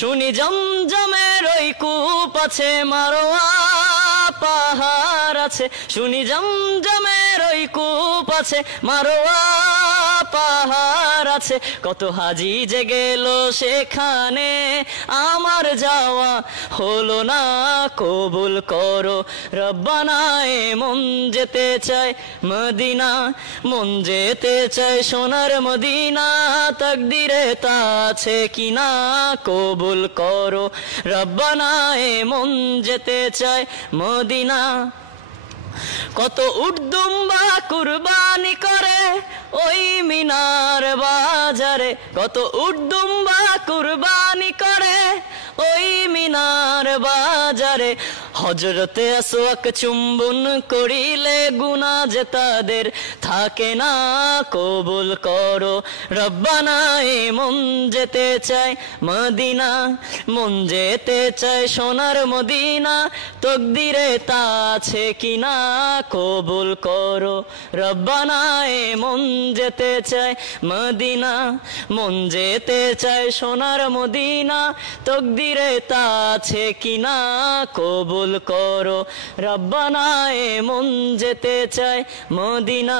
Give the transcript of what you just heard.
শুনি জমজমের ওই কূপ আছে, মারোয়া পাহাড় আছে। শুনি জমজমের ওই কূপ আছে, মারোয়া পাহাড় আছে। কত হাজি যে গেল সেখানে, আমার যাওয়া হলো না, কবুল করো রব্বানা। এ মন যেতে চায় মদিনা, মন যেতে চায় সোনার মদিনা, তাকদিরে তা আছে কিনা, কবুল করো রব্বানা। এ মন যেতে চায় মদিনা। কত উটদুম্বা কুরবানি করে ওই মিনার বাজারে, কত উটদুম্বা কুরবানি করে ওই মিনার বাজারে। হযরতে আসওয়াক চুম্বন করিলে গুনাহ যে তাদের থাকে না, কবুল করো রব্বানা। এ মন যেতে চায় মদিনা, মন যেতে চায় সোনার মদিনা, তাকদিরে তা আছে কিনা, কবুল করো রব্বানা। এ মন যেতে চায় মদিনা, মন যেতে চায় সোনার মদিনা, তাকদিরে তা আছে কিনা, কবুল করো রব্বানা। এ মন যেতে চায় মদিনা।